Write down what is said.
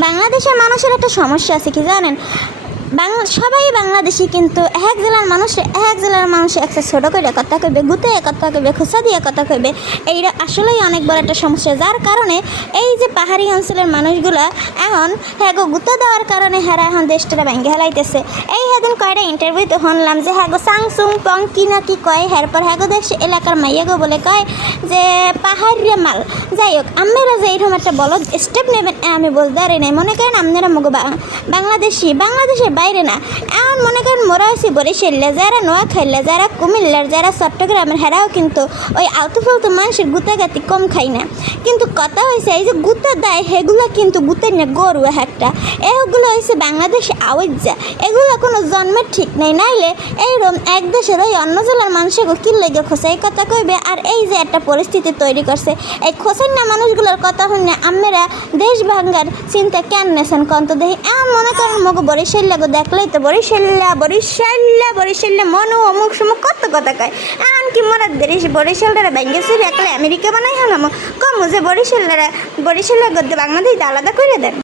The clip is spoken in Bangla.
বাংলাদেশের মানুষের একটা সমস্যা আছে কি জানেন? বাংলা, সবাই বাংলাদেশি কিন্তু এক জেলার মানুষ, এক জেলার মানুষ একটা ছোটো করে কথা কইবে, গুতে কথা কইবে, খোসা দিয়ে কথা কইবে এইটা আসলেই অনেক বড় একটা সমস্যা। যার কারণে এই যে পাহাড়ি অঞ্চলের মানুষগুলা এখন হ্যাঁ গুতে দেওয়ার কারণে হ্যাঁ এখন দেশটা ভেঙে হেলাইতেছে এই সেদিন কয়টা ইন্টারভিউতে শুনলাম যে হ্যাঁ গো সাং সুং পং কি না কি কয় হ্যার পর হ্যাঁ দেশ এলাকার মাইয়া গো বলে কয় যে পাহাড়িয়া মাল। যাই হোক আপনারা যে এরকম একটা বলদ স্টেপ নেবেন, আমি বলতে পারি নাই। মনে করেন আপনারা বা- বাংলাদেশি, বাংলাদেশের বাইরে না এমন মনে করেন মোরা আছি বরিশাল্লা যারা নোয়াখাইলা যারা কুমিল্লার যারা চট্টগ্রামের হেরাও কিন্তু ওই আলতু ফালতু মানুষের গুতাগাতি কম খাই না। কিন্তু কথা হয়েছে এই যে গুতা দেয়, সেগুলো কিন্তু গুতের না গরু একটা। এগুলো হয়েছে বাংলাদেশে আওয়াজা এগুলো কোনো জন্মের ঠিক নেই, নাইলে এইরকম এক দেশের ওই অন্য জেলার মানুষের কি লেগে এই কথা কইবে, আর এই যে একটা পরিস্থিতি তৈরি করছে। এই খোসাই না মানুষগুলোর কথা শুনে আমরা দেশ ভাঙ্গার চিন্তা কেন নেছেন কন্ত দেখি? এমন মনে করেন মগো বরিশাল্লা গো দেখলেই তো বরিশাল্লা বরিশাল্লা বরিশাল্লা, মনু, অমুক সমুক, কত কথা কয়। এমনকি মোরা দেশ বরিশালরা ব্যাঙ্গে একলা একলে আমেরিকা বানাই হলাম কম যে বরিশালরা বরিশালের গদ্যে বাংলাদেশ আলাদা করে দেন।